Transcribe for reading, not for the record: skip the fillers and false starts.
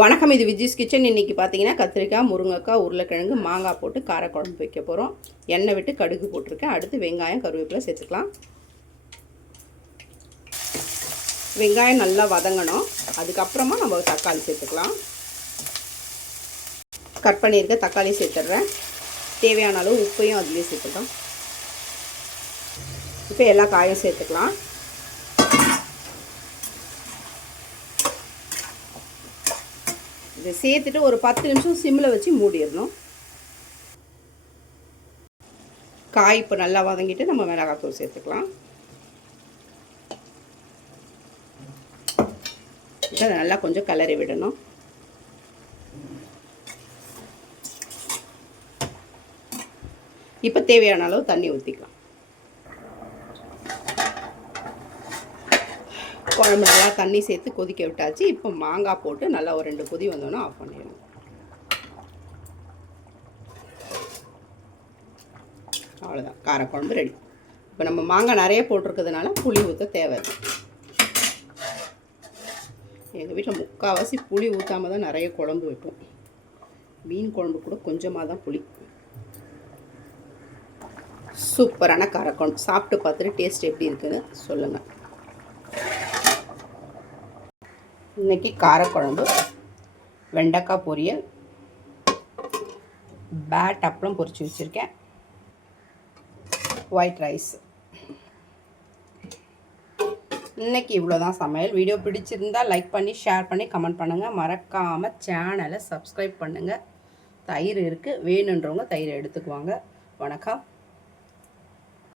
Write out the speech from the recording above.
வணக்கம், இது விஜிஸ் கிச்சன். இன்றைக்கி பார்த்தீங்கன்னா கத்திரிக்காய், முருங்கைக்காய், உருளைக்கிழங்கு, மாங்காய் போட்டு காரக்குழம்பு வைக்க போகிறோம். எண்ணெய் விட்டு கடுகு போட்டிருக்கேன். அடுத்து வெங்காயம், கருவேப்பிலை சேர்த்துக்கலாம். வெங்காயம் நல்லா வதங்கணும். அதுக்கப்புறமா நம்ம தக்காளி சேர்த்துக்கலாம். கட் பண்ணியிருக்க தக்காளி சேர்த்துட்றேன். தேவையான அளவு உப்பையும் அதுலேயே சேர்த்துக்கலாம். இப்போ எல்லா காயும் சேர்த்துக்கலாம். இதை சேர்த்துட்டு ஒரு 10 நிமிஷம் சிம்மில் வச்சு மூடிடணும். காய் இப்போ நல்லா வதங்கிட்டு நம்ம மிளகாத்தூள் சேர்த்துக்கலாம். அதை நல்லா கொஞ்சம் கிளறி விடணும். இப்போ தேவையான அளவு தண்ணி ஊற்றிக்கலாம். குழம்பு நல்லா தண்ணி சேர்த்து கொதிக்க விட்டாச்சு. இப்போ மாங்காய் போட்டு நல்லா ஒரு 2 கொதி வந்தோன்னா ஆஃப் பண்ணிடணும். அவ்வளோதான், காரக்குழம்பு ரெடி. இப்போ நம்ம மாங்காய் நிறைய போட்டிருக்கிறதுனால புளி ஊற்ற தேவையில்லை. எங்கள் வீட்டில் முக்கால்வாசி புளி ஊற்றாமல் தான் நிறைய குழம்பு வைப்போம். மீன் குழம்பு கூட கொஞ்சமாக தான் புளி. சூப்பரான காரக்குழம்பு. சாப்பிட்டு பார்த்துட்டு டேஸ்ட் எப்படி இருக்குன்னு சொல்லுங்கள். இன்றைக்கி காரக்குழம்பு, வெண்டைக்காய் பொரியல், பேட் அப்பளம் பொரிச்சு வச்சுருக்கேன், ஒயிட் ரைஸ். இன்றைக்கி இவ்வளோதான் சமையல். வீடியோ பிடிச்சிருந்தால் லைக் பண்ணி, ஷேர் பண்ணி, கமெண்ட் பண்ணுங்கள். மறக்காமல் சேனலை சப்ஸ்கிரைப் பண்ணுங்கள். தயிர் இருக்குது, வேணுன்றவங்க தயிர் எடுத்துக்குவாங்க. வணக்கம்.